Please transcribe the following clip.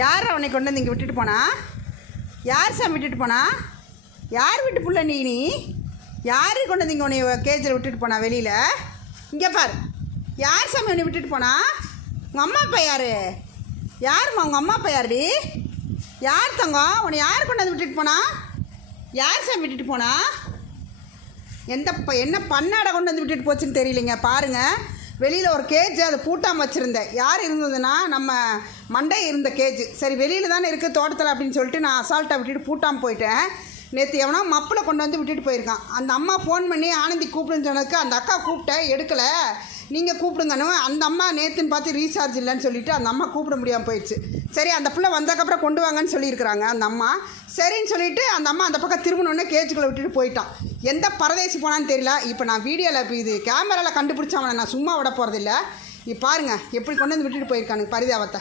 யார் அவனை கொண்டு வந்து இங்கே விட்டுட்டு போனா? யார் சாமி விட்டுட்டு போனா? யார் விட்டு புள்ள நீ நீ யார் கொண்டு வந்து இங்கே உன்னை கேஜில் விட்டுட்டு போனா வெளியில்? இங்கே பார். யார் சாமி உன்னை விட்டுட்டு போனா? உங்கள் அம்மா அப்பா யார்? யாரும்மா உங்கள் அம்மா அப்பா யாருடி? யார் தங்கம்? உன்னை யார் கொண்டு வந்து விட்டுட்டு போனா? யார் சாமி விட்டுட்டு போனா? எந்த ப என்ன பண்ணாடை கொண்டு வந்து விட்டுட்டு போச்சுன்னு தெரியலைங்க. பாருங்கள் வெளியில் ஒரு கேஜ் அதை பூட்டாமல் வச்சுருந்தேன். யார் இருந்ததுன்னா நம்ம மண்டை இருந்த கேஜ் சரி வெளியில் தானே இருக்குது தோட்டத்தில் அப்படின்னு சொல்லிட்டு நான் அசால்ட்டாக விட்டுட்டு பூட்டாமல் போயிட்டேன். நேற்று எவனோ மப்பில் கொண்டு வந்து விட்டுட்டு போயிருக்கான். அந்த அம்மா ஃபோன் பண்ணி ஆனந்தி கூப்பிடுன்னு சொன்னதுக்கு அந்த அக்கா கூப்பிட்டேன். எடுக்கலை. நீங்கள் கூப்பிடுங்கன்னு அந்த அம்மா நேற்றுன்னு பார்த்து ரீசார்ஜ் இல்லைன்னு சொல்லிட்டு அந்த அம்மா கூப்பிட முடியாமல் போயிடுச்சு. சரி அந்த பிள்ளை வந்ததுக்கப்புறம் கொண்டு வாங்கன்னு சொல்லியிருக்கிறாங்க அந்த அம்மா. சரின்னு சொல்லிட்டு அந்த அம்மா அந்த பக்கம் திரும்பணுன்னே கேஜுக்குள்ளே விட்டுட்டு போயிட்டான். எந்த பரதேசி போனான்னு தெரியல. இப்போ நான் வீடியோவில் இப்போ இது கேமராவில் கண்டுபிடிச்சவனை நான் சும்மா விட போகிறதில்ல இப்போ பாருங்கள் எப்படி கொண்டு வந்து விட்டுட்டு போயிருக்கானுங்க பரிதாபத்தை.